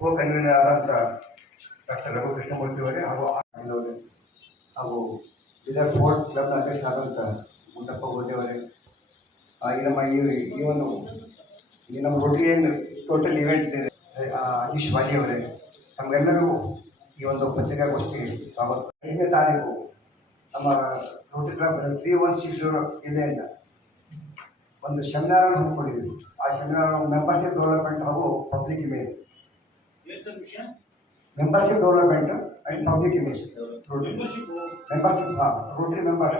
ಕೋ convener ಆದಂಥ doctor Raghu Krishnamurthy ಅವರೇ ಹಾಗೂ ಅವರೇ. ಹಾಗೂ ಬೀದರ್ ಫೋರ್ಟ್ ಕ್ಲಬ್ನ ಅಧ್ಯಕ್ಷರಾದಂಥ ಗುಂಡಪ್ಪ ಗೋದೇವರೇ ಈ ನಮ್ಮ ಈ ಈ ಒಂದು ಈ ನಮ್ಮ ರೋಟರಿ ಏನು ಟೋಟಲ್ ಇವೆಂಟ್ ಇದೆ ಆ, ಅದೀಶ್ ವಾಲಿ ಅವರೇ. ತಮಗೆಲ್ಲರಿಗೂ ಈ ಒಂದು ಪತ್ರಿಕಾಗೋಷ್ಠಿ ಸ್ವಾಗತ. ಐದನೇ ತಾರೀಕು ನಮ್ಮ Rotary club three one six zero ಜಿಲ್ಲೆಯಿಂದ ಒಂದು ಸೆಮಿನಾರನ್ನು ಹಮ್ಮಿಕೊಂಡಿದ್ವಿ ಆ ಸೆಮಿನಾರ್ ಮೆಂಬರ್ಶಿಪ್ ಡೆವಲಪ್ಮೆಂಟ್ ಹಾಗೂ public image membership development and public Rotary membership Rotary member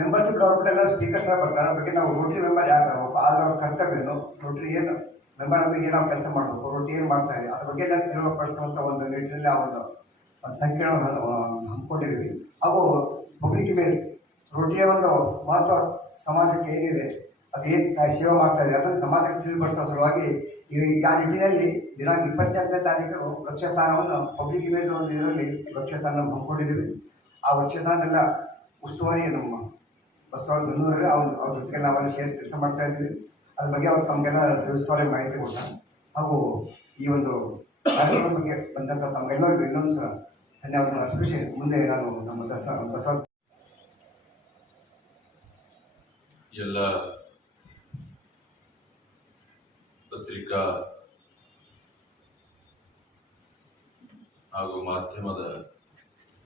membership development ಎಲ್ಲ ಸ್ಪೀಕರ್ ಸಹ ಬರ್ತಾರೆ. ಅದ್ರ ಬಗ್ಗೆ ನಾವು ರೋಟರಿ ಮೆಂಬರ್ ಯಾರು? ಆದ್ರೆ ಅವ್ರ ಕರ್ತವ್ಯನು ರೋಟರಿ ಏನು ಮೆಂಬರ್ ಬಗ್ಗೆ ನಾವು ಕೆಲಸ ಮಾಡಬೇಕು? ರೋಟರಿ ಏನು ಮಾಡ್ತಾ ಇದೆ? ಅದ್ರ ಬಗ್ಗೆ ಎಲ್ಲ ತಿಳಿಪಡಿಸುವಂಥ ಒಂದು ನಿಟ್ಟಿನಲ್ಲಿ ಆ ಒಂದು ಒಂದು ಸಂಕೀರ್ಣ ಹಮ್ಮಿಕೊಂಡಿದ್ದೀವಿ. ಹಾಗೂ ಪಬ್ಲಿಕ್ ಇಮೇಜ್ ರೋಟಿಯ ಒಂದು ಮಹತ್ವ ಸಮಾಜಕ್ಕೆ ಏನಿದೆ ಅದು ಏನು ಸೇವೆ ಮಾಡ್ತಾ ಇದೆ ಅದನ್ನು ಸಮಾಜಕ್ಕೆ ತಿಳಿಪಡಿಸುವ ಸಲುವಾಗಿ ಈ ಆ ನಿಟ್ಟಿನಲ್ಲಿ ದಿನಾಂಕ ಇಪ್ಪತ್ತೆಂಟನೇ ತಾರೀಕು ವೃಕ್ಷಸ್ಥಾನವನ್ನು ಪಬ್ಲಿಕ್ ಇಮೇಜ್ ಒಂದು ಇದರಲ್ಲಿ ವೃಕ್ಷಸ್ಥಾನ ಹಮ್ಮಿಕೊಂಡಿದ್ದೀವಿ. ಆ ವೃಕ್ಷಸ್ಥಾನದೆಲ್ಲ ಉಸ್ತುವಾರಿ ನಮ್ಮ ಬಸವರಾಜ ಧನ್ನೂರಲ್ಲಿ ಅವ್ರ ಅವ್ರ ಜೊತೆಗೆಲ್ಲ ನಾವೆಲ್ಲ ಸೇರಿ ಕೆಲಸ ಮಾಡ್ತಾ ಇದ್ದೀವಿ. ಅದ್ರ ಬಗ್ಗೆ ಅವ್ರು ತಮಗೆಲ್ಲ ಸವಿಸ್ತಾರ ಮಾಹಿತಿ ಕೊಟ್ಟ ಹಾಗೂ ಈ ಒಂದು ಕಾರ್ಯಕ್ರಮದ ಬಗ್ಗೆ ಬಂದಂಥ ತಮ್ಮೆಲ್ಲರಿಗೂ ಇನ್ನೊಂದು ಸಲ ಧನ್ಯವಾದಗಳು. ಅರ್ಪಿಸಿ ಮುಂದೆ ನಾನು ನಮ್ಮ ದಸರಾ ಬಸವ ಎಲ್ಲ ಪತ್ರಿಕಾ ಹಾಗೂ ಮಾಧ್ಯಮದ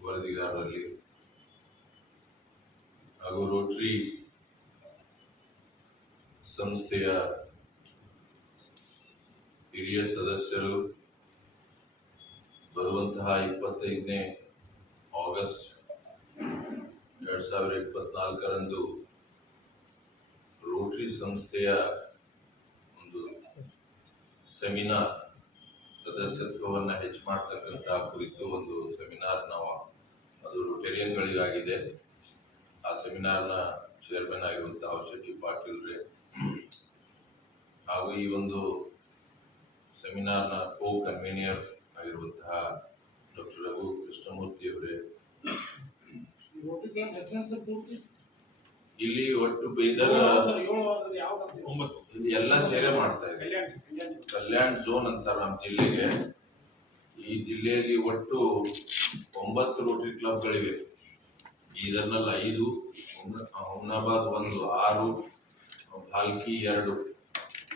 ವರದಿಗಾರರಲ್ಲಿ ಹಾಗೂ ರೋಟರಿ ಸಂಸ್ಥೆಯ ಹಿರಿಯ ಸದಸ್ಯರು ಬರುವಂತಹ ಇಪ್ಪತ್ತೈದನೇ ಆಗಸ್ಟ್ ಎರಡ್ ಸಾವಿರದ ಇಪ್ಪತ್ನಾಲ್ಕರಂದು ರೋಟ್ರಿ ಸಂಸ್ಥೆಯ ಸೆಮಿನಾರ್ ಸದಸ್ಯತ್ವವನ್ನು ಹೆಚ್ಚು ಮಾಡ್ತಕ್ಕಂಥ ಕುರಿತು ಒಂದು ಸೆಮಿನಾರ್ ನಾವು ಅದು ರೊಟೇರಿಯನ್ಗಳಿಗಾಗಿದೆ ಆ ಸೆಮಿನಾರ್ನ ಚೇರ್ಮನ್ ಆಗಿರುವಂತಹ ಪಾಟೀಲ್ ರೇ. ಹಾಗೂ ಈ ಒಂದು ಸೆಮಿನಾರ್ನ ಕೋ ಕನ್ವೀನಿಯರ್ ಆಗಿರುವಂತಹ ಡಾಕ್ಟರ್ ರಘು ಕೃಷ್ಣಮೂರ್ತಿ ಅವರೇ. ಇಲ್ಲಿ ಒಟ್ಟು ಬೀದರ್ ಇಲ್ಲಿ ಎಲ್ಲ ಸೇರೆ ಮಾಡ್ತಾ ಇದೆ ಕಲ್ಯಾಣ ಝೋನ್ ಅಂತಾರೆ ನಮ್ಮ ಜಿಲ್ಲೆಗೆ. ಈ ಜಿಲ್ಲೆಯಲ್ಲಿ ಒಟ್ಟು ಒಂಬತ್ತು ರೋಟರಿ ಕ್ಲಬ್ಗಳಿವೆ. ಬೀದರ್ನಲ್ಲಿ ಐದು ಹುಮನಾಬಾದ್ ಒಂದು ಆರು ಭಾಲ್ಕಿ ಎರಡು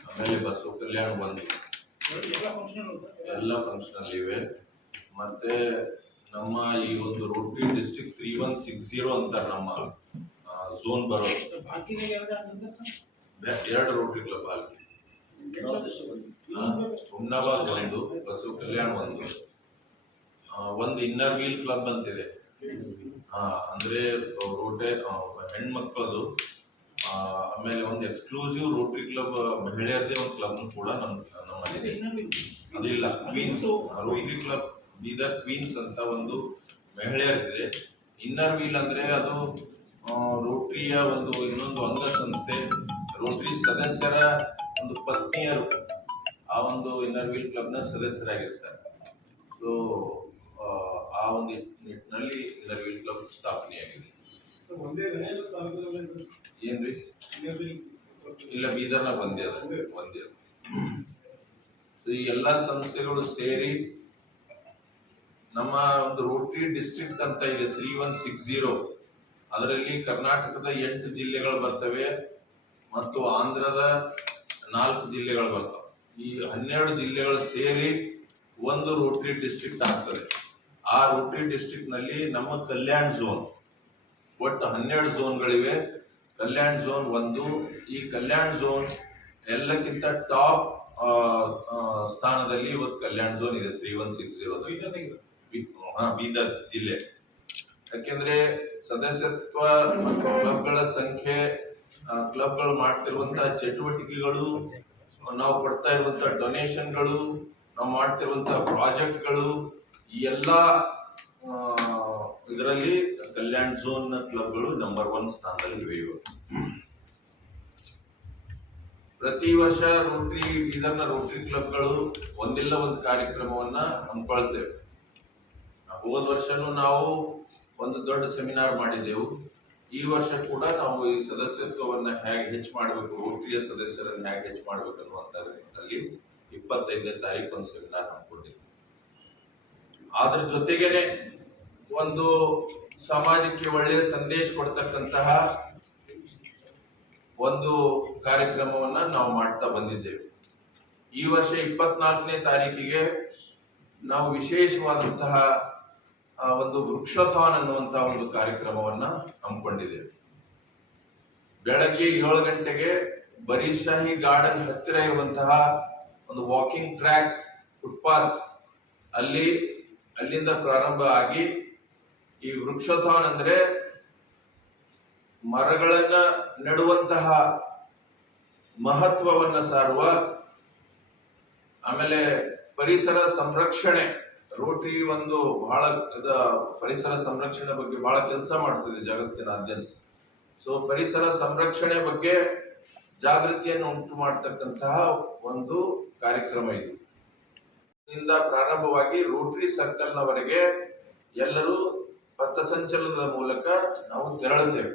ಆಮೇಲೆ ಬಸವ ಕಲ್ಯಾಣ್ ಒಂದು. ಎಲ್ಲ ಫಂಕ್ಷನಲ್ ಇವೆ. ಮತ್ತೆ ನಮ್ಮ ಈ ಒಂದು Rotary district three one six zero ಅಂತಾರೆ ನಮ್ಮ ಝೋನ್ ಬರೋದು. ಎರಡು ರೋಟ್ರಿ ಕ್ಲಬ್ ಭಾಲ್ಕಿ ಹುಮ್ನಾಬಾದ್ ಒಂದು ಬಸವ ಕಲ್ಯಾಣ ಒಂದು. ಒಂದು ಇನ್ನರ್ ವೀಲ್ ಕ್ಲಬ್ ಅಂತಿದೆ. ಅಂದ್ರೆ ರೋಟೆ ಹೆಣ್ಮಕ್ಳದು. ಆಮೇಲೆ ಒಂದು ಎಕ್ಸ್ಕ್ಲೂಸಿವ್ ರೋಟರಿ ಕ್ಲಬ್ ಮಹಿಳೆಯರದೇ ಒಂದು ಕ್ಲಬ್ ಕೂಡ ನಮ್ ನಮ್ಮಲ್ಲಿದೆ. ಅದಿಲ್ಲ Queens Rotary club Bidar Queens ಅಂತ ಒಂದು ಮಹಿಳೆಯರಿದೆ. ಇನ್ನರ್ ವೀಲ್ ಅಂದ್ರೆ ಅದು ರೋಟರಿಯ ಒಂದು ಇನ್ನೊಂದು ಅಂಗಸಂಸ್ಥೆ ರೋಟರಿ ಸದಸ್ಯರ ಒಂದು ಪತ್ನಿಯರು ಆ ಒಂದು ಇನ್ನರ್ ವೀಲ್ ಕ್ಲಬ್ನ ಸದಸ್ಯರಾಗಿರ್ತಾರೆ. ಸೊ ಆ ಒಂದು ನಿಟ್ಟಿನಲ್ಲಿ ಇನ್ನರ್ ವೀಲ್ ಕ್ಲಬ್ ಸ್ಥಾಪನೆಯಾಗಿದೆ. ಏನ್ರಿ ಇಲ್ಲ ಬೀದರ್ನಾಗ ಒಂದೇ ಅದ. ಒಂದೇ. ಸೊ ಈ ಎಲ್ಲ ಸಂಸ್ಥೆಗಳು ಸೇರಿ ನಮ್ಮ ಒಂದು ರೋಟರಿ ಡಿಸ್ಟ್ರಿಕ್ಟ್ ಅಂತ ಇದೆ ತ್ರೀ ಒನ್ ಸಿಕ್ಸ್ ಜೀರೋ ಅದರಲ್ಲಿ ಕರ್ನಾಟಕದ ಎಂಟು ಜಿಲ್ಲೆಗಳು ಬರ್ತವೆ ಮತ್ತು ಆಂಧ್ರದ ನಾಲ್ಕು ಜಿಲ್ಲೆಗಳು ಬರ್ತವೆ. ಈ ಹನ್ನೆರಡು ಜಿಲ್ಲೆಗಳು ಸೇರಿ ಒಂದು ರೋಟರಿ ಡಿಸ್ಟ್ರಿಕ್ಟ್ ಆಗ್ತದೆ. ಆ ರೋಟರಿ ಡಿಸ್ಟ್ರಿಕ್ಟ್ನಲ್ಲಿ ನಮ್ಮ ಕಲ್ಯಾಣ್ ಝೋನ್ ಒಟ್ಟು ಹನ್ನೆರಡು ಝೋನ್ಗಳಿವೆ ಕಲ್ಯಾಣ್ ಝೋನ್ ಒಂದು ಈ ಕಲ್ಯಾಣ್ ಝೋನ್ ಎಲ್ಲಕ್ಕಿಂತ ಟಾಪ್ ಸ್ಥಾನದಲ್ಲಿ ಇವತ್ತು ಕಲ್ಯಾಣ್ ಝೋನ್ ಇದೆ three one six zero Bidar ಜಿಲ್ಲೆ. ಯಾಕೆಂದ್ರೆ ಸದಸ್ಯತ್ವ ಮತ್ತು ಕ್ಲಬ್ಗಳ ಸಂಖ್ಯೆ ಕ್ಲಬ್ಗಳು ಮಾಡ್ತಿರುವಂತಹ ಚಟುವಟಿಕೆಗಳು, ನಾವು ಕೊಡ್ತಾ ಇರುವಂತಹ ಡೊನೇಷನ್ಗಳು, ನಾವು ಮಾಡ್ತಿರುವಂತಹ ಪ್ರಾಜೆಕ್ಟ್ಗಳು, ಈ ಎಲ್ಲಾ ಇದರಲ್ಲಿ ಕಲ್ಯಾಣ್ ಝೋನ್ ಕ್ಲಬ್ಗಳು ನಂಬರ್ ಒನ್ ಸ್ಥಾನದಲ್ಲಿ ಪ್ರತಿ ವರ್ಷ ರೋಟ್ರಿ ಬೀದರ್ನ ರೋಟ್ರಿ ಕ್ಲಬ್ಗಳು ಒಂದಿಲ್ಲ ಒಂದು ಕಾರ್ಯಕ್ರಮವನ್ನ ಹಮ್ಮಿಕೊಳ್ತೇವೆ. ಹೋದ ವರ್ಷನೂ ನಾವು ಒಂದು ದೊಡ್ಡ ಸೆಮಿನಾರ್ ಮಾಡಿದ್ದೆವು ಈ ವರ್ಷ ಕೂಡ ನಾವು ಈ ಸದಸ್ಯತ್ವವನ್ನು ಹೇಗೆ ಹೆಚ್ಚು ಮಾಡಬೇಕು, ಒಟ್ಟಿಗೆ ಸದಸ್ಯರನ್ನು ಹೇಗೆ ಹೆಚ್ಚು ಮಾಡಬೇಕು ಅನ್ನುವಂತ ನಿಟ್ಟಿನಲ್ಲಿ ಇಪ್ಪತ್ತೈದನೇ ತಾರೀಕು ಒಂದು ಸೆಮಿನಾರ್ ಹಮ್ಮಿಕೊಂಡಿದ್ವಿ. ಅದ್ರ ಜೊತೆಗೇನೆ ಒಂದು ಸಮಾಜಕ್ಕೆ ಒಳ್ಳೆಯ ಸಂದೇಶ ಕೊಡ್ತಕ್ಕಂತಹ ಒಂದು ಕಾರ್ಯಕ್ರಮವನ್ನ ನಾವು ಮಾಡ್ತಾ ಬಂದಿದ್ದೇವೆ. ಈ ವರ್ಷ ಇಪ್ಪತ್ನಾಲ್ಕನೇ ತಾರೀಕಿಗೆ ನಾವು ವಿಶೇಷವಾದಂತಹ ಒಂದು ವೃಕ್ಷಥಾನ್ ಅನ್ನುವಂತ ಒಂದು ಕಾರ್ಯಕ್ರಮವನ್ನ ಹಮ್ಮಿಕೊಂಡಿದ್ದೇವೆ. ಬೆಳಗ್ಗೆ ಏಳು ಗಂಟೆಗೆ ಬರೀಶಾಹಿ ಗಾರ್ಡನ್ ಹತ್ತಿರ ಇರುವಂತಹ ಒಂದು ವಾಕಿಂಗ್ ಟ್ರ್ಯಾಕ್ ಫುಟ್ಪಾತ್ ಅಲ್ಲಿ ಅಲ್ಲಿಂದ ಪ್ರಾರಂಭ ಆಗಿ ಈ ವೃಕ್ಷಥಾನ್ ಅಂದ್ರೆ ಮರಗಳನ್ನ ನೆಡುವಂತಹ ಮಹತ್ವವನ್ನ ಸಾರುವ ಆಮೇಲೆ ಪರಿಸರ ಸಂರಕ್ಷಣೆ ರೋಟರಿ ಒಂದು ಬಹಳ ಪರಿಸರ ಸಂರಕ್ಷಣೆ ಬಗ್ಗೆ ಬಹಳ ಕೆಲಸ ಮಾಡ್ತಿದೆ ಜಗತ್ತಿನಾದ್ಯಂತ. ಸೊ ಪರಿಸರ ಸಂರಕ್ಷಣೆ ಬಗ್ಗೆ ಜಾಗೃತಿಯನ್ನು ಉಂಟು ಮಾಡತಕ್ಕಂತಹ ಒಂದು ಕಾರ್ಯಕ್ರಮ ಇದು. ಇಂದ ಪ್ರಾರಂಭವಾಗಿ ರೋಟರಿ ಸರ್ಕಲ್ನವರೆಗೆ ಎಲ್ಲರೂ ಪಥಸಂಚಲನದ ಮೂಲಕ ನಾವು ತೆರಳುತ್ತೇವೆ.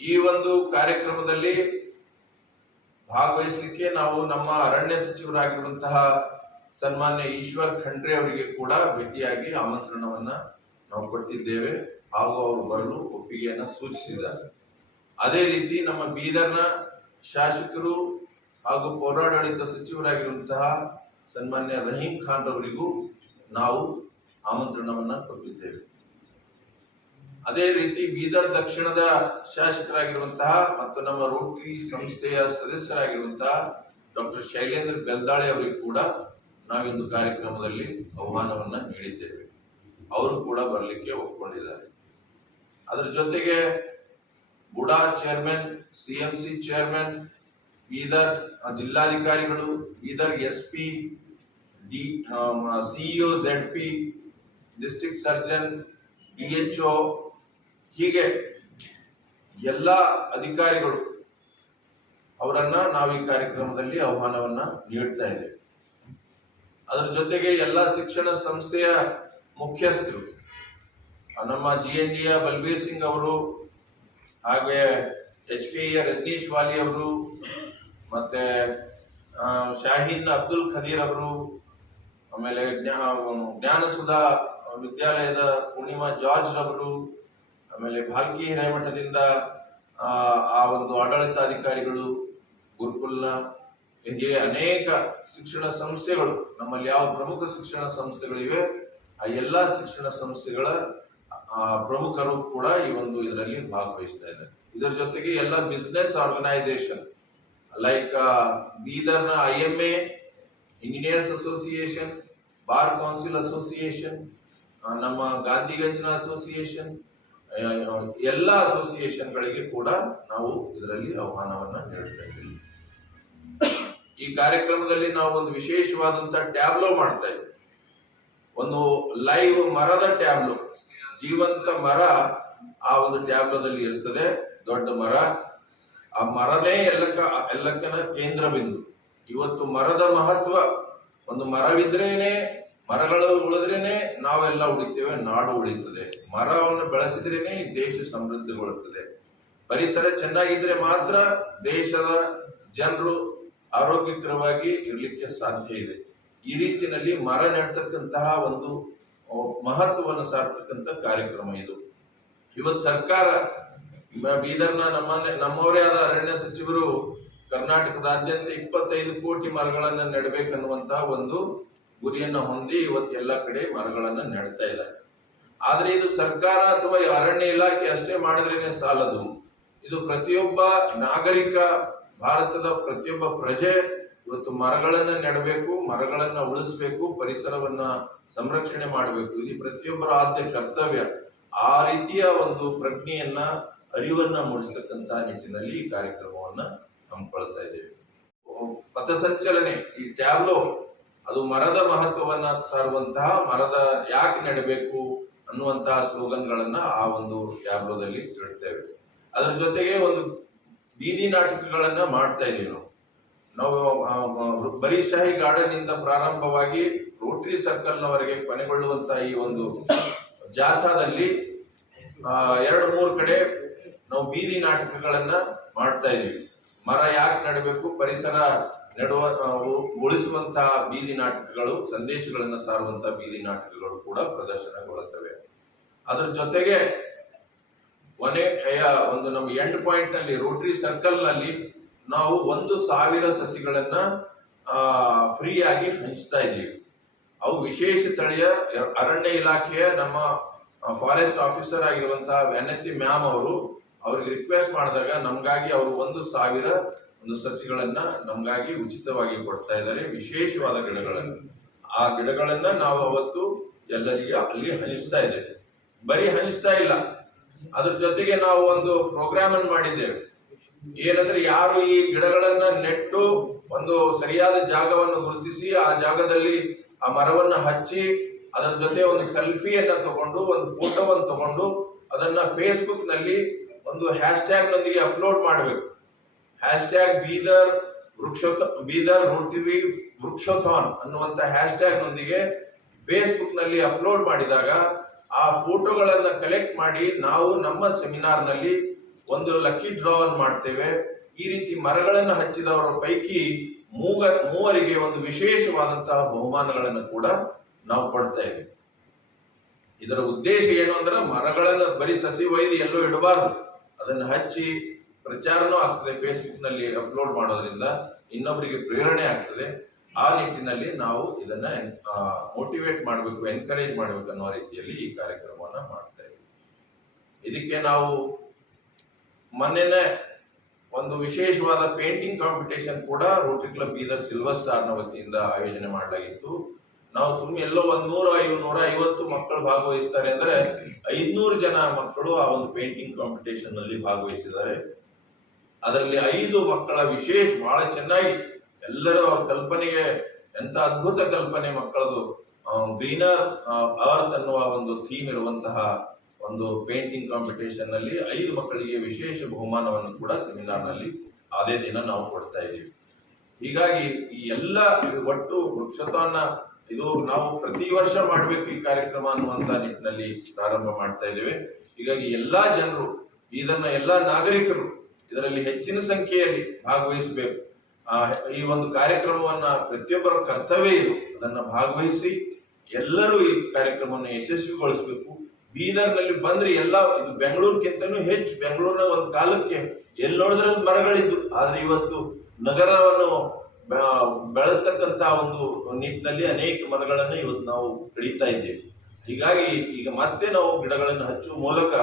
ಈ ಒಂದು ಕಾರ್ಯಕ್ರಮದಲ್ಲಿ ಭಾಗವಹಿಸಲಿಕ್ಕೆ ನಾವು ನಮ್ಮ ಅರಣ್ಯ ಸಚಿವರಾಗಿರುವಂತಹ ಸನ್ಮಾನ್ಯ ಈಶ್ವರ್ ಖಂಡ್ರೆ ಅವರಿಗೆ ಕೂಡ ಭೇಟಿಯಾಗಿ ಆಮಂತ್ರಣವನ್ನ ನಾವು ಕೊಟ್ಟಿದ್ದೇವೆ. ಹಾಗೂ ಅವರು ಬರಲು ಒಪ್ಪಿಗೆಯನ್ನ ಸೂಚಿಸಿದ್ದಾರೆ. ಅದೇ ರೀತಿ ನಮ್ಮ ಬೀದರ್ನ ಶಾಸಕರು ಹಾಗೂ ಪೌರಾಡಳಿತ ಸಚಿವರಾಗಿರುವಂತಹ ಸನ್ಮಾನ್ಯ ರಹೀಂ ಖಾನ್ ಅವರಿಗೂ ನಾವು ಆಮಂತ್ರಣವನ್ನ ಕೊಟ್ಟಿದ್ದೇವೆ. ಅದೇ ರೀತಿ ಬೀದರ್ ದಕ್ಷಿಣದ ಶಾಸಕರಾಗಿರುವಂತಹ ಮತ್ತು ನಮ್ಮ ರೋಟರಿ ಸಂಸ್ಥೆಯ ಸದಸ್ಯರಾಗಿರುವಂತಹ ಡಾಕ್ಟರ್ ಶೈಲೇಂದ್ರ ಬೆಲ್ದಾಳೆ ಅವರಿಗೂ ಕೂಡ ನಾವಿಂದು ಕಾರ್ಯಕ್ರಮದಲ್ಲಿ ಆಹ್ವಾನವನ್ನ ನೀಡಿದ್ದೇವೆ. ಅವರು ಕೂಡ ಬರಲಿಕ್ಕೆ ಒಪ್ಕೊಂಡಿದ್ದಾರೆ. ಅದರ ಜೊತೆಗೆ BUDA chairman, C M C chairman, Bidar ಜಿಲ್ಲಾಧಿಕಾರಿಗಳು, Bidar S P, D CEO Z P district surgeon DHO ಹೀಗೆ ಎಲ್ಲ ಅಧಿಕಾರಿಗಳು ಅವರನ್ನ ನಾವು ಈ ಕಾರ್ಯಕ್ರಮದಲ್ಲಿ ಆಹ್ವಾನವನ್ನ ನೀಡ್ತಾ ಇದ್ದೇವೆ. ಅದರ ಜೊತೆಗೆ ಎಲ್ಲ ಶಿಕ್ಷಣ ಸಂಸ್ಥೆಯ ಮುಖ್ಯಸ್ಥರು ನಮ್ಮ ಜಿ ಎನ್ ಡಿಯ ಬಲ್ಬೀರ್ ಸಿಂಗ್ ಅವರು, ಹಾಗೆ ಎಚ್ ಕೆ ರಜನೀಶ್ ವಾಲಿ ಅವರು, ಮತ್ತೆ ಶಾಹೀನ್ ಅಬ್ದುಲ್ ಖದೀರ್ ಅವರು, ಆಮೇಲೆ ಜ್ಞಾನ ಜ್ಞಾನಸುಧಾ ವಿದ್ಯಾಲಯದ ಪೂರ್ಣಿಮಾ ಜಾರ್ಜ್ ಅವರು ಆಮೇಲೆ ಭಾಲ್ಕಿ ಹಿರೇಮಠದಿಂದ ಆ ಒಂದು ಆಡಳಿತಾಧಿಕಾರಿಗಳು, ಗುರುಕುಲ್ನ ಹೀಗೆ ಅನೇಕ ಶಿಕ್ಷಣ ಸಂಸ್ಥೆಗಳು, ನಮ್ಮಲ್ಲಿ ಯಾವ ಪ್ರಮುಖ ಶಿಕ್ಷಣ ಸಂಸ್ಥೆಗಳಿವೆ ಆ ಎಲ್ಲ ಶಿಕ್ಷಣ ಸಂಸ್ಥೆಗಳ ಪ್ರಮುಖರು ಕೂಡ ಈ ಒಂದು ಇದರಲ್ಲಿ ಭಾಗವಹಿಸ್ತಾ ಇದ್ದಾರೆ. ಇದರ ಜೊತೆಗೆ ಎಲ್ಲ business organisation like ಬೀದರ್ನ I M A engineers association bar council association ನಮ್ಮ ಗಾಂಧಿಗಂಜ್ನ ಅಸೋಸಿಯೇಷನ್ ಎಲ್ಲ ಅಸೋಸಿಯೇಷನ್ಗಳಿಗೆ ಕೂಡ ನಾವು ಇದರಲ್ಲಿ ಆಹ್ವಾನವನ್ನು ನೀಡ್ತಾ ಇದ್ದೀವಿ. ಈ ಕಾರ್ಯಕ್ರಮದಲ್ಲಿ ನಾವು ಒಂದು ವಿಶೇಷವಾದಂತ ಟ್ಯಾಬ್ಲೋ ಮಾಡ್ತಾ ಇದ್ದೀವಿ ಒಂದು ಲೈವ್ ಮರದ ಟ್ಯಾಬ್ಲೋ. ಜೀವಂತ ಮರ ಆ ಒಂದು ಟ್ಯಾಬ್ಲೋದಲ್ಲಿ ಇರ್ತದೆ, ದೊಡ್ಡ ಮರ. ಆ ಮರನೇ ಎಲ್ಲಕ್ಕ ಎಲ್ಲಕ್ಕನ ಕೇಂದ್ರ ಬಿಂದು. ಇವತ್ತು ಮರದ ಮಹತ್ವ, ಒಂದು ಮರವಿದ್ರೇನೆ, ಮರಗಳು ಉಳಿದ್ರೇನೆ ನಾವೆಲ್ಲ ಉಳಿತೇವೆ, ನಾಡು ಉಳಿತದೆ. ಮರವನ್ನು ಬೆಳೆಸಿದ್ರೇನೆ ಈ ದೇಶ ಸಮೃದ್ಧಿಗೊಳ್ಳುತ್ತದೆ. ಪರಿಸರ ಚೆನ್ನಾಗಿದ್ರೆ ಮಾತ್ರ ದೇಶದ ಜನರು ಆರೋಗ್ಯಕರವಾಗಿ ಇರಲಿಕ್ಕೆ ಸಾಧ್ಯ ಇದೆ. ಈ ರೀತಿಯಲ್ಲಿ ಮರ ನೆಡ್ತಕ್ಕಂತಹ ಒಂದು ಮಹತ್ವವನ್ನು ಸಾರ್ತಕ್ಕಂಥ ಕಾರ್ಯಕ್ರಮ ಇದು. ಇವತ್ತು ಸರ್ಕಾರ ಬೀದರ್ನ ನಮ್ಮನ್ನೇ ನಮ್ಮವರೇ ಆದ ಅರಣ್ಯ ಸಚಿವರು ಕರ್ನಾಟಕದಾದ್ಯಂತ ಇಪ್ಪತ್ತೈದು ಕೋಟಿ ಮರಗಳನ್ನು ನೆಡಬೇಕನ್ನುವಂತಹ ಒಂದು ಗುರಿಯನ್ನ ಹೊಂದಿ ಇವತ್ತು ಎಲ್ಲ ಕಡೆ ಮರಗಳನ್ನು ನೆಡ್ತಾ ಇದ್ದಾರೆ. ಆದ್ರೆ ಇದು ಸರ್ಕಾರ ಅಥವಾ ಅರಣ್ಯ ಇಲಾಖೆ ಅಷ್ಟೇ ಮಾಡಿದ್ರೇನೆ ಸಾಲದು. ಇದು ಪ್ರತಿಯೊಬ್ಬ ನಾಗರಿಕ ಭಾರತದ ಪ್ರತಿಯೊಬ್ಬ ಪ್ರಜೆ ಇವತ್ತು ಮರಗಳನ್ನ ನೆಡಬೇಕು, ಮರಗಳನ್ನ ಉಳಿಸ್ಬೇಕು, ಪರಿಸರವನ್ನ ಸಂರಕ್ಷಣೆ ಮಾಡಬೇಕು. ಇದು ಪ್ರತಿಯೊಬ್ಬರ ಆದ್ಯ ಕರ್ತವ್ಯ. ಆ ರೀತಿಯ ಒಂದು ಪ್ರಜ್ಞೆಯನ್ನ, ಅರಿವನ್ನ ಮೂಡಿಸತಕ್ಕಂತ ನಿಟ್ಟಿನಲ್ಲಿ ಈ ಕಾರ್ಯಕ್ರಮವನ್ನ ಹಮ್ಮಿಕೊಳ್ತಾ ಇದ್ದೇವೆ. ಪಥಸಂಚಲನೆ, ಈ ಟ್ಯಾಬ್ಲೋ, ಅದು ಮರದ ಮಹತ್ವವನ್ನ ಸಾರುವಂತಹ, ಮರದ ಯಾಕೆ ನೆಡಬೇಕು ಅನ್ನುವಂತಹ ಸ್ಲೋಗನ್ಗಳನ್ನ ಆ ಒಂದು ಟ್ಯಾಬ್ಲೋದಲ್ಲಿ ಕೇಳ್ತೇವೆ ಅದರ ಜೊತೆಗೆ ಒಂದು ಬೀದಿ ನಾಟಕಗಳನ್ನ ಮಾಡ್ತಾ ಇದೀವಿ ನಾವು. ನಾವು ಬರೀಶಾಹಿ ಗಾರ್ಡನ್ ಇಂದ ಪ್ರಾರಂಭವಾಗಿ ರೋಟರಿ ಸರ್ಕಲ್ ನವರೆಗೆ ಕೊನೆಗೊಳ್ಳುವಂತ ಈ ಒಂದು ಜಾಥಾದಲ್ಲಿ ಎರಡು ಮೂರು ಕಡೆ ನಾವು ಬೀದಿ ನಾಟಕಗಳನ್ನ ಮಾಡ್ತಾ ಇದೀವಿ. ಮರ ಯಾಕೆ ನಡಬೇಕು, ಪರಿಸರ ನೆಡುವ ಉಳಿಸುವಂತಹ ಬೀದಿ ನಾಟಕಗಳು, ಸಂದೇಶಗಳನ್ನು ಸಾರುವಂತಹ ಬೀದಿ ನಾಟಕಗಳು ಕೂಡ ಪ್ರದರ್ಶನಗೊಳ್ಳುತ್ತವೆ. ಅದರ ಜೊತೆಗೆ ಕೊನೆಯ ಒಂದು ನಮ್ಮ ಎಂಡ್ ಪಾಯಿಂಟ್ನಲ್ಲಿ ರೋಟರಿ ಸರ್ಕಲ್ನಲ್ಲಿ ನಾವು ಒಂದು ಸಾವಿರ ಸಸಿಗಳನ್ನ ಫ್ರೀ ಆಗಿ ಹಂಚ್ತಾ ಇದ್ದೀವಿ. ಅವು ವಿಶೇಷ ತಳಿಯ ಅರಣ್ಯ ಇಲಾಖೆಯ ನಮ್ಮ ಫಾರೆಸ್ಟ್ ಆಫೀಸರ್ ಆಗಿರುವಂತಹ ವ್ಯಾನತಿ ಮ್ಯಾಮ್ ಅವರು ಅವ್ರಿಗೆ ರಿಕ್ವೆಸ್ಟ್ ಮಾಡಿದಾಗ ನಮಗಾಗಿ ಅವರು ಒಂದು ಸಾವಿರ ಒಂದು ಸಸಿಗಳನ್ನ ನಮಗಾಗಿ ಉಚಿತವಾಗಿ ಕೊಡ್ತಾ ಇದ್ದಾರೆ, ವಿಶೇಷವಾದ ಗಿಡಗಳನ್ನು. ಆ ಗಿಡಗಳನ್ನ ನಾವು ಅವತ್ತು ಎಲ್ಲರಿಗೆ ಅಲ್ಲಿ ಹಂಚ್ತಾ ಇದ್ದೇವೆ. ಬರೀ ಹಂಚ್ತಾ ಇಲ್ಲ ಅದ್ರ ಜೊತೆಗೆ ನಾವು ಒಂದು ಪ್ರೋಗ್ರಾಮ್ ಅನ್ನು ಮಾಡಿದ್ದೇವೆ. ಏನಂದ್ರೆ ಯಾರು ಈ ಗಿಡಗಳನ್ನ ನೆಟ್ಟು ಒಂದು ಸರಿಯಾದ ಜಾಗವನ್ನು ಗುರುತಿಸಿ ಆ ಜಾಗದಲ್ಲಿ ಆ ಮರವನ್ನು ಹಚ್ಚಿ ಅದರ ಜೊತೆ ಒಂದು ಸೆಲ್ಫಿಯನ್ನ ತಗೊಂಡು, ಒಂದು ಫೋಟೋವನ್ನು ತಗೊಂಡು ಅದನ್ನ ಫೇಸ್ಬುಕ್ನಲ್ಲಿ ಒಂದು ಹ್ಯಾಶ್ ಟ್ಯಾಗ್ ನೊಂದಿಗೆ ಅಪ್ಲೋಡ್ ಮಾಡಬೇಕು. ಹ್ಯಾಶ್ ಟ್ಯಾಗ್ ಬೀದರ್ ವೃಕ್ಷ ಬೀದರ್ ರೋಟರಿ ವೃಕ್ಷೋಥಾನ್ ಅನ್ನುವಂತ ಹ್ಯಾಶ್ ಟ್ಯಾಗ್ ನೊಂದಿಗೆ ಫೇಸ್ಬುಕ್ನಲ್ಲಿ ಅಪ್ಲೋಡ್ ಮಾಡಿದಾಗ ಆ ಫೋಟೋಗಳನ್ನ ಕಲೆಕ್ಟ್ ಮಾಡಿ ನಾವು ನಮ್ಮ ಸೆಮಿನಾರ್ನಲ್ಲಿ ಒಂದು ಲಕ್ಕಿ ಡ್ರಾ ಅನ್ನು ಮಾಡ್ತೇವೆ. ಈ ರೀತಿ ಮರಗಳನ್ನು ಹಚ್ಚಿದವರ ಪೈಕಿ ಮೂಗ, ಮೂವರಿಗೆ ಒಂದು ವಿಶೇಷವಾದಂತಹ ಬಹುಮಾನಗಳನ್ನು ಕೂಡ ನಾವು ಕೊಡ್ತಾ ಇದರ ಉದ್ದೇಶ ಏನು ಅಂದ್ರೆ ಮರಗಳನ್ನ ಬರೀ ಸಸಿ ವೈದ್ಯ ಎಲ್ಲೋ ಇಡಬಾರದು. ಅದನ್ನು ಹಚ್ಚಿ ಪ್ರಚಾರನೂ ಆಗ್ತದೆ ಫೇಸ್ಬುಕ್ನಲ್ಲಿ ಅಪ್ಲೋಡ್ ಮಾಡೋದ್ರಿಂದ ಇನ್ನೊಬ್ಬರಿಗೆ ಪ್ರೇರಣೆ ಆಗ್ತದೆ. ಆ ನಿಟ್ಟಿನಲ್ಲಿ ನಾವು ಇದನ್ನ ಮೋಟಿವೇಟ್ ಮಾಡಬೇಕು ಎನ್ಕರೇಜ್ ಮಾಡಬೇಕು ಅನ್ನೋ ರೀತಿಯಲ್ಲಿ ಈ ಕಾರ್ಯಕ್ರಮವನ್ನ ಮಾಡ್ತಾ ಇದ್ದೀವಿ. ಇದಕ್ಕೆ ನಾವು ಮೊನ್ನೆನೆ ಒಂದು ವಿಶೇಷವಾದ ಪೇಂಟಿಂಗ್ ಕಾಂಪಿಟೇಷನ್ ಕೂಡ ರೋಟರಿ ಕ್ಲಬ್ ಬೀದರ್ ಸಿಲ್ವರ್ ಸ್ಟಾರ್ನ ವತಿಯಿಂದ ಆಯೋಜನೆ ಮಾಡಲಾಗಿತ್ತು. ನಾವು ಸುಮ್ಮನೆ ಎಲ್ಲೋ ಒಂದ್ ನೂರ ನೂರ ಐವತ್ತು ಮಕ್ಕಳು ಭಾಗವಹಿಸ್ತಾರೆ ಅಂದ್ರೆ ಐದ್ನೂರು ಜನ ಮಕ್ಕಳು ಆ ಒಂದು ಪೇಂಟಿಂಗ್ ಕಾಂಪಿಟೇಷನ್ನಲ್ಲಿ ಭಾಗವಹಿಸಿದ್ದಾರೆ. ಅದರಲ್ಲಿ ಐದು ಮಕ್ಕಳ ವಿಶೇಷ, ಬಹಳ ಚೆನ್ನಾಗಿ ಎಲ್ಲರ ಕಲ್ಪನೆಗೆ ಎಂತ ಅದ್ಭುತ ಕಲ್ಪನೆ ಮಕ್ಕಳದು ಗ್ರೀನರ್ ಅರ್ತ್ ಅನ್ನುವ ಒಂದು ಥೀಮ್ ಇರುವಂತಹ ಒಂದು ಪೇಂಟಿಂಗ್ ಕಾಂಪಿಟೇಷನ್ನಲ್ಲಿ ಐದು ಮಕ್ಕಳಿಗೆ ವಿಶೇಷ ಬಹುಮಾನವನ್ನು ಕೂಡ ಸೆಮಿನಾರ್ನಲ್ಲಿ ಅದೇ ದಿನ ನಾವು ಕೊಡ್ತಾ ಇದ್ದೀವಿ. ಹೀಗಾಗಿ ಈ ಎಲ್ಲ ಒಟ್ಟು ವೃಕ್ಷತಾನ ಇದು ನಾವು ಪ್ರತಿ ವರ್ಷ ಮಾಡಬೇಕು ಈ ಕಾರ್ಯಕ್ರಮ ಅನ್ನುವಂತ ನಿಟ್ಟಿನಲ್ಲಿ ಪ್ರಾರಂಭ ಮಾಡ್ತಾ ಇದ್ದೇವೆ. ಹೀಗಾಗಿ ಎಲ್ಲಾ ಜನರು, ಇದನ್ನ ಎಲ್ಲಾ ನಾಗರಿಕರು ಇದರಲ್ಲಿ ಹೆಚ್ಚಿನ ಸಂಖ್ಯೆಯಲ್ಲಿ ಭಾಗವಹಿಸಬೇಕು. ಈ ಒಂದು ಕಾರ್ಯಕ್ರಮವನ್ನ ಪ್ರತಿಯೊಬ್ಬರ ಕರ್ತವ್ಯ ಇದು. ಅದನ್ನ ಭಾಗವಹಿಸಿ ಎಲ್ಲರೂ ಈ ಕಾರ್ಯಕ್ರಮವನ್ನು ಯಶಸ್ವಿಗೊಳಿಸಬೇಕು. ಬೀದರ್ನಲ್ಲಿ ಬಂದ್ರೆ ಎಲ್ಲ, ಇದು ಬೆಂಗಳೂರಿಗಿಂತನೂ ಹೆಚ್ಚು, ಬೆಂಗಳೂರಿನ ಒಂದು ಕಾಲಕ್ಕೆ ಎಲ್ಲಿ ನೋಡಿದ್ರಲ್ಲಿ ಮರಗಳಿದ್ದು. ಆದ್ರೆ ಇವತ್ತು ನಗರವನ್ನು ಬೆಳೆಸ್ತಕ್ಕಂತ ಒಂದು ನಿಟ್ಟಿನಲ್ಲಿ ಅನೇಕ ಮರಗಳನ್ನು ಇವತ್ತು ನಾವು ಕಡಿತಾ ಇದ್ದೇವೆ. ಹೀಗಾಗಿ ಈಗ ಮತ್ತೆ ನಾವು ಗಿಡಗಳನ್ನು ಹಚ್ಚುವ ಮೂಲಕ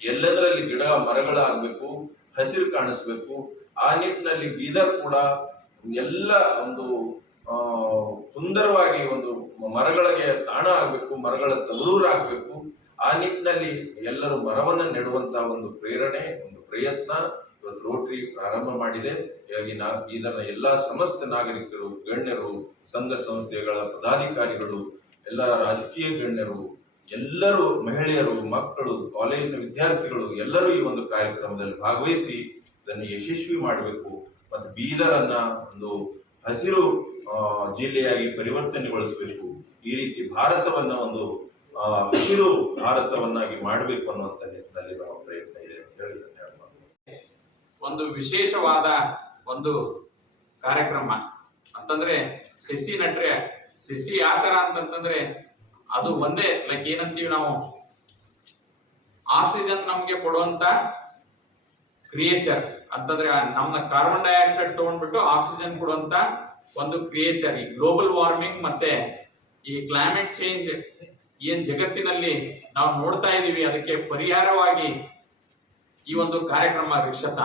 ಎಲ್ಲದರಲ್ಲಿ ಗಿಡ ಮರಗಳಾಗಬೇಕು, ಹಸಿರು ಕಾಣಿಸ್ಬೇಕು ಆ ನಿಟ್ಟಿನಲ್ಲಿ ಬೀದರ್ ಕೂಡ ಎಲ್ಲ ಒಂದು ಸುಂದರವಾಗಿ ಒಂದು ಮರಗಳಿಗೆ ತಾಣ ಆಗಬೇಕು, ಮರಗಳ ತರೂರಾಗಬೇಕು ಆ ನಿಟ್ಟಿನಲ್ಲಿ ಎಲ್ಲರೂ ಮರವನ್ನು ನೆಡುವಂತ ಒಂದು ಪ್ರೇರಣೆ, ಒಂದು ಪ್ರಯತ್ನ ಇವತ್ತು ರೋಟರಿ ಪ್ರಾರಂಭ ಮಾಡಿದೆ. ಹೀಗಾಗಿ ನಾ, ಬೀದರ್ನ ಎಲ್ಲಾ ಸಮಸ್ತ ನಾಗರಿಕರು, ಗಣ್ಯರು, ಸಂಘ ಸಂಸ್ಥೆಗಳ ಪದಾಧಿಕಾರಿಗಳು, ಎಲ್ಲ ರಾಜಕೀಯ ಗಣ್ಯರು, ಎಲ್ಲರೂ ಮಹಿಳೆಯರು, ಮಕ್ಕಳು, ಕಾಲೇಜಿನ ವಿದ್ಯಾರ್ಥಿಗಳು ಎಲ್ಲರೂ ಈ ಒಂದು ಕಾರ್ಯಕ್ರಮದಲ್ಲಿ ಭಾಗವಹಿಸಿ ಇದನ್ನು ಯಶಸ್ವಿ ಮಾಡಬೇಕು ಮತ್ತು ಬೀದರನ್ನ ಒಂದು ಹಸಿರು ಜಿಲ್ಲೆಯಾಗಿ ಪರಿವರ್ತನೆಗೊಳಿಸಬೇಕು. ಈ ರೀತಿ ಭಾರತವನ್ನ ಒಂದು ಹಸಿರು ಭಾರತವನ್ನಾಗಿ ಮಾಡಬೇಕು ಅನ್ನುವಂತ ನಿಟ್ಟಿನಲ್ಲಿ ನಾವು ಪ್ರಯತ್ನ ಇದೆ ಅಂತ ಹೇಳಿ ಒಂದು ವಿಶೇಷವಾದ ಒಂದು ಕಾರ್ಯಕ್ರಮ ಅಂತಂದ್ರೆ ಸಸಿ ನಟ್ರೆ, ಸಸಿ ಯಾತರ ಅಂತಂತಂದ್ರೆ ಅದು ಒಂದೇ ಲೈಕ್ ಏನಂತೀವಿ ನಾವು? ಆಕ್ಸಿಜನ್ ನಮ್ಗೆ ಕೊಡುವಂತ ಕ್ರಿಯೇಚರ್ ಅಂತಂದ್ರೆ ನಮ್ನ ಕಾರ್ಬನ್ ಡೈಆಕ್ಸೈಡ್ ತಗೊಂಡ್ಬಿಟ್ಟು ಆಕ್ಸಿಜನ್ ಕೊಡುವಂತ ಒಂದು ಕ್ರಿಯೇಚರ್ ಈ ಗ್ಲೋಬಲ್ ವಾರ್ಮಿಂಗ್ ಮತ್ತೆ ಈ ಕ್ಲೈಮೇಟ್ ಚೇಂಜ್ ಏನ್ ಜಗತ್ತಿನಲ್ಲಿ ನಾವು ನೋಡ್ತಾ ಇದೀವಿ, ಅದಕ್ಕೆ ಪರಿಹಾರವಾಗಿ ಈ ಒಂದು ಕಾರ್ಯಕ್ರಮ ರಿಕ್ಷತ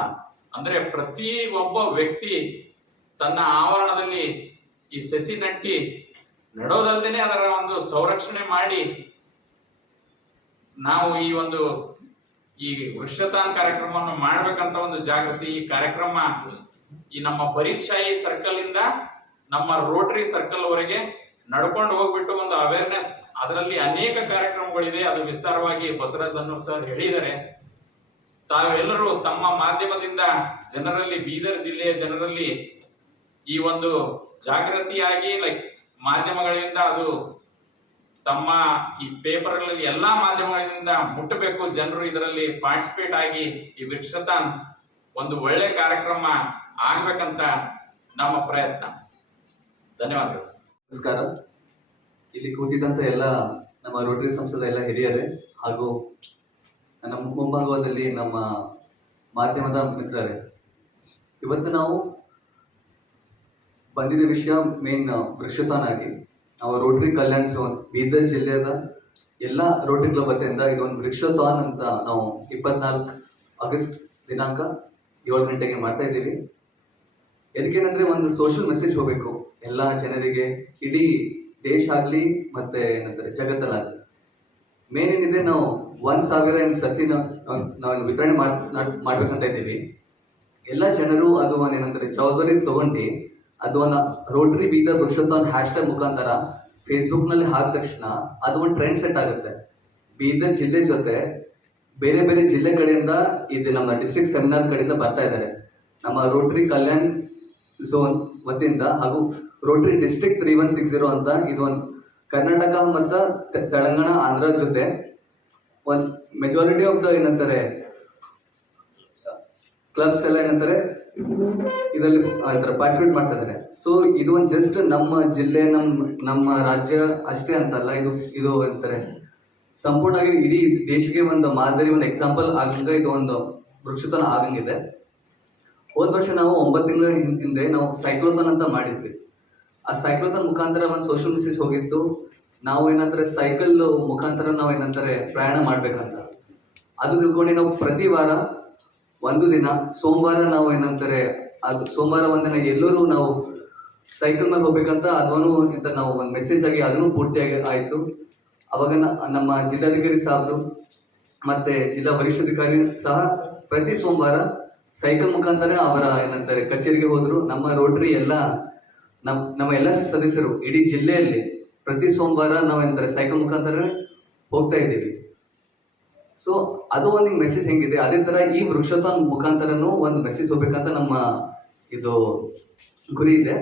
ಅಂದ್ರೆ ಪ್ರತಿ ಒಬ್ಬ ವ್ಯಕ್ತಿ ತನ್ನ ಆವರಣದಲ್ಲಿ ಈ ಸಸಿ ನಟ್ಟಿ ನೆಡೋದಲ್ದೇನೆ ಅದರ ಒಂದು ಸಂರಕ್ಷಣೆ ಮಾಡಿ ನಾವು ಈ ಒಂದು ಈ ವರ್ಷದಾನ ಕಾರ್ಯಕ್ರಮವನ್ನು ಮಾಡ್ಬೇಕಂತ ಒಂದು ಜಾಗೃತಿ ಈ ಕಾರ್ಯಕ್ರಮ ಈ ನಮ್ಮ ಪರೀಕ್ಷಾಯಿ ಸರ್ಕಲ್ ಇಂದ ನಮ್ಮ ರೋಟರಿ ಸರ್ಕಲ್ ವರೆಗೆ ನಡ್ಕೊಂಡು ಹೋಗ್ಬಿಟ್ಟು ಒಂದು ಅವೇರ್ನೆಸ್ ಅದರಲ್ಲಿ ಅನೇಕ ಕಾರ್ಯಕ್ರಮಗಳಿದೆ. ಅದು ವಿಸ್ತಾರವಾಗಿ ಬಸವರಾಜ್ ಧನ್ನೂರ್ ಸರ್ ಹೇಳಿದ್ದಾರೆ. ತಾವೆಲ್ಲರೂ ತಮ್ಮ ಮಾಧ್ಯಮದಿಂದ ಜನರಲ್ಲಿ, ಬೀದರ್ ಜಿಲ್ಲೆಯ ಜನರಲ್ಲಿ ಈ ಒಂದು ಜಾಗೃತಿಯಾಗಿ ಲೈಕ್ ಮಾಧ್ಯಮಗಳಿಂದ ಅದು ತಮ್ಮ ಈ ಪೇಪರ್ಗಳಲ್ಲಿ ಎಲ್ಲಾ ಮಾಧ್ಯಮಗಳಿಂದ ಮುಟ್ಟಬೇಕು. ಜನರು ಇದರಲ್ಲಿ ಪಾರ್ಟಿಸಿಪೇಟ್ ಆಗಿ ಈ ವೃಕ್ಷತಾನ್ ಒಂದು ಒಳ್ಳೆ ಕಾರ್ಯಕ್ರಮ ಆಗ್ಬೇಕಂತ ನಮ್ಮ ಪ್ರಯತ್ನ. ಧನ್ಯವಾದಗಳು ನಮಸ್ಕಾರ. ಇಲ್ಲಿ ಕೂತಿದ್ದಂತ ಎಲ್ಲ ನಮ್ಮ ರೋಟರಿ ಸಂಸದ ಎಲ್ಲ ಹಿರಿಯರೇ ಹಾಗೂ ನಮ್ಮ ಮುಂಭಾಗದಲ್ಲಿ ನಮ್ಮ ಮಾಧ್ಯಮದ ಮಿತ್ರರೇ. ಇವತ್ತು ನಾವು ಬಂದಿದ್ದ ವಿಷಯ ಮೇನ್ ವೃಕ್ಷತಾನಾಗಿ ನಾವು ರೋಟರಿ ಕಲ್ಯಾಣ ಝೋನ್ ಬೀದರ್ ಜಿಲ್ಲೆಯ ಎಲ್ಲ ರೋಟರಿ ಕ್ಲಬ್ ವತಿಯಿಂದ ಇದೊಂದು ವೃಕ್ಷತಾನ್ ಅಂತ ನಾವು ಇಪ್ಪತ್ನಾಲ್ಕು ಆಗಸ್ಟ್ ದಿನಾಂಕ ಏಳು ಗಂಟೆಗೆ ಮಾಡ್ತಾ ಇದ್ದೀವಿ. ಎದಕ್ಕೇನಂದ್ರೆ ಒಂದು ಸೋಷಿಯಲ್ ಮೆಸೇಜ್ ಹೋಗ್ಬೇಕು. ಎಲ್ಲ ಜನರಿಗೆ, ಇಡೀ ದೇಶ ಆಗ್ಲಿ ಮತ್ತೆ ಏನಂತಾರೆ, ಜಗತ್ತಲ್ಲಾಗ್ಲಿ. ಮೇನ್ ಏನಿದೆ ನಾವು ಒಂದ್ ಸಾವಿರ ಏನ್ ಸಸಿನ ನಾವ್- ವಿತರಣೆ ಮಾಡ್ಬೇಕಂತ ಇದ್ದೀವಿ. ಎಲ್ಲ ಜನರು ಅದು ಏನಂತಾರೆ, ಜವಾಬ್ದಾರಿ ತಗೊಂಡು ಒಂದು ರೋಟರಿ ಬೀದರ್ ವೃಕ್ಷೋತ್ಸವ ಹ್ಯಾಶ್ ಟ್ಯಾಗ್ ಮುಖಾಂತರ ಫೇಸ್ಬುಕ್ನಲ್ಲಿ ಹಾಕಿದ ತಕ್ಷಣ ಅದು ಒಂದು ಟ್ರೆಂಡ್ ಸೆಟ್ ಆಗುತ್ತೆ. ಬೀದರ್ ಜಿಲ್ಲೆ ಜೊತೆ ಬೇರೆ ಬೇರೆ ಜಿಲ್ಲೆ ಕಡೆಯಿಂದ ಇದು ನಮ್ಮ ಡಿಸ್ಟ್ರಿಕ್ಟ್ ಸೆಮಿನಾರ್ ಕಡೆಯಿಂದ ಬರ್ತಾ ಇದ್ದಾರೆ. ನಮ್ಮ ರೋಟರಿ ಕಲ್ಯಾಣ್ ಝೋನ್ ವತಿಯಿಂದ ಹಾಗೂ Rotary district three one six zero ಅಂತ ಇದು ಒಂದು ಕರ್ನಾಟಕ ಮತ್ತು ತೆಲಂಗಾಣ, ಆಂಧ್ರ ಜೊತೆ ಒಂದು ಮೆಜಾರಿಟಿ ಆಫ್ ದ ಏನಂತಾರೆ ಕ್ಲಬ್ಸ್ ಎಲ್ಲ ಏನಂತಾರೆ ಇದರಲ್ಲಿ ಅಂತಾರೆ ಪಾರ್ಟಿಸಿಪೇಟ್ ಮಾಡ್ತಾ ಇದ್ದಾರೆ. ಸೊ ಇದು ಒಂದು ಜಸ್ಟ್ ನಮ್ಮ ಜಿಲ್ಲೆ ನಮ್ಮ ನಮ್ಮ ರಾಜ್ಯ ಅಷ್ಟೇ ಅಂತಲ್ಲ, ಇದು ಇದು ಅಂತಾರೆ. ಸಂಪೂರ್ಣವಾಗಿ ಇಡೀ ದೇಶಕ್ಕೆ ಒಂದು ಮಾದರಿ, ಒಂದು ಎಕ್ಸಾಂಪಲ್ ಆಗಂಗ ಇದು ಒಂದು ವೃಕ್ಷತನ ಆಗಂಗಿದೆ. ಹೋದ ವರ್ಷ ನಾವು ಒಂಬತ್ತು ತಿಂಗಳ ಹಿಂದೆ ನಾವು ಸೈಕ್ಲೋಥಾನ್ ಅಂತ ಮಾಡಿದ್ವಿ. ಆ ಸೈಕ್ಲೋಥಾನ್ ಮುಖಾಂತರ ಒಂದು ಸೋಷಿಯಲ್ ಮೆಸೇಜ್ ಹೋಗಿತ್ತು. ನಾವು ಏನಂತಾರೆ ಸೈಕಲ್ ಮುಖಾಂತರ ನಾವು ಏನಂತಾರೆ ಪ್ರಯಾಣ ಮಾಡ್ಬೇಕಂತ. ಅದು ತಿಳ್ಕೊಂಡು ನಾವು ಪ್ರತಿ ವಾರ ಒಂದು ದಿನ, ಸೋಮವಾರ ನಾವು ಏನಂತಾರೆ, ಅದು ಸೋಮವಾರ ಒಂದಿನ ಎಲ್ಲರೂ ನಾವು ಸೈಕಲ್ ಮೇಲೆ ಹೋಗ್ಬೇಕಂತ ಅದನ್ನು ಅಂತ ನಾವು ಒಂದು ಮೆಸೇಜ್ ಆಗಿ ಅದನ್ನು ಪೂರ್ತಿಯಾಗಿ ಆಯ್ತು. ಅವಾಗ ನಮ್ಮ ಜಿಲ್ಲಾಧಿಕಾರಿ ಸಾಹೇಬರು ಮತ್ತೆ ಜಿಲ್ಲಾ ವರಿಷ್ಠಾಧಿಕಾರಿ ಸಹ ಪ್ರತಿ ಸೋಮವಾರ ಸೈಕಲ್ ಮುಖಾಂತರ ಅವರ ಏನಂತಾರೆ, ಕಚೇರಿಗೆ ಹೋದ್ರು. ನಮ್ಮ ರೋಟರಿ ಎಲ್ಲ, ನಮ್, ನಮ್ಮ ಎಲ್ಲ ಸದಸ್ಯರು ಇಡೀ ಜಿಲ್ಲೆಯಲ್ಲಿ ಪ್ರತಿ ಸೋಮವಾರ ನಾವು ಏನಂತಾರೆ, ಸೈಕಲ್ ಮುಖಾಂತರ ಹೋಗ್ತಾ ಇದ್ದೀವಿ. ಸೊ ಅದು ಒಂದು ಮೆಸೇಜ್ ಹೆಂಗಿದೆ? ಅದೇ ತರ ಈ ವೃಕ್ಷತಾನ್ ಮುಖಾಂತರನು ಒಂದು ಮೆಸೇಜ್ ಹೋಗ್ಬೇಕಂತ ನಮ್ಮ ಇದು ಗುರಿ ಇದೆ.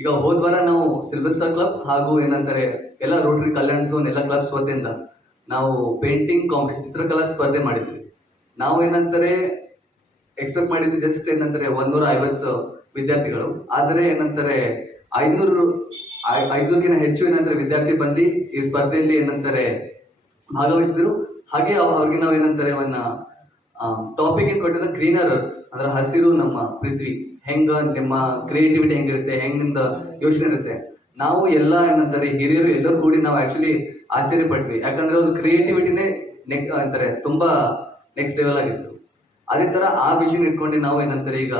ಈಗ ಹೋದ್ವಾರ ನಾವು ಸಿಲ್ವರ್ ಕ್ಲಬ್ ಹಾಗೂ ಏನಂತಾರೆ, ಎಲ್ಲ ರೋಟರಿ ಕಲ್ಯಾಣ ಝೋನ್ ಎಲ್ಲ ಕ್ಲಬ್ಸ್ ವತಿಯಿಂದ ನಾವು ಪೇಂಟಿಂಗ್ ಕಾಂಪಿಟೇಷನ್ ಚಿತ್ರಕಲಾ ಸ್ಪರ್ಧೆ ಮಾಡಿದ್ವಿ. ನಾವು ಏನಂತಾರೆ ಎಕ್ಸ್ಪೆಕ್ಟ್ ಮಾಡಿದ್ದು ಜಸ್ಟ್ ಏನಂತಾರೆ ಒಂದೂರ ಐವತ್ತು ವಿದ್ಯಾರ್ಥಿಗಳು. ಆದರೆ ಏನಂತಾರೆ, ಐನೂರು ಐನೂರಕ್ಕಿಂತ ಹೆಚ್ಚು ಏನಂತಾರೆ ವಿದ್ಯಾರ್ಥಿ ಬಂದು ಈ ಸ್ಪರ್ಧೆಯಲ್ಲಿ ಏನಂತಾರೆ ಭಾಗವಹಿಸಿದ್ರು. ಹಾಗೆ ಅವ್- ಅವ್ರಿಗೆ ನಾವು ಏನಂತಾರೆ ಅವನ್ನ ಟಾಪಿಕ್ ಏನ್ ಕೊಟ್ಟಿದ್ರೆ ಗ್ರೀನರ್ ಅರ್ತ್ ಅಂದ್ರೆ ಹಸಿರು ನಮ್ಮ ಪೃಥ್ವಿ. ಹೆಂಗ, ನಿಮ್ಮ ಕ್ರಿಯೇಟಿವಿಟಿ ಹೆಂಗಿರುತ್ತೆ ಹೆಂಗ್ ನಿಮ್ದ ಯೋಚನೆ ಇರುತ್ತೆ. ನಾವು ಎಲ್ಲ ಏನಂತಾರೆ, ಹಿರಿಯರು ಎಲ್ಲರೂ ಕೂಡಿ ನಾವು ಆಕ್ಚುಲಿ ಆಶ್ಚರ್ಯ ಪಟ್ವಿ ಯಾಕಂದ್ರೆ ಅದು ಕ್ರಿಯೇಟಿವಿಟಿನೇ ನೆಕ್ ಅಂತಾರೆ, ತುಂಬಾ ನೆಕ್ಸ್ಟ್ ಲೆವೆಲ್ ಆಗಿತ್ತು. ಅದೇ ತರ ಆ ವಿಷನ್ ಇಟ್ಕೊಂಡು ನಾವು ಏನಂತಾರೆ, ಈಗ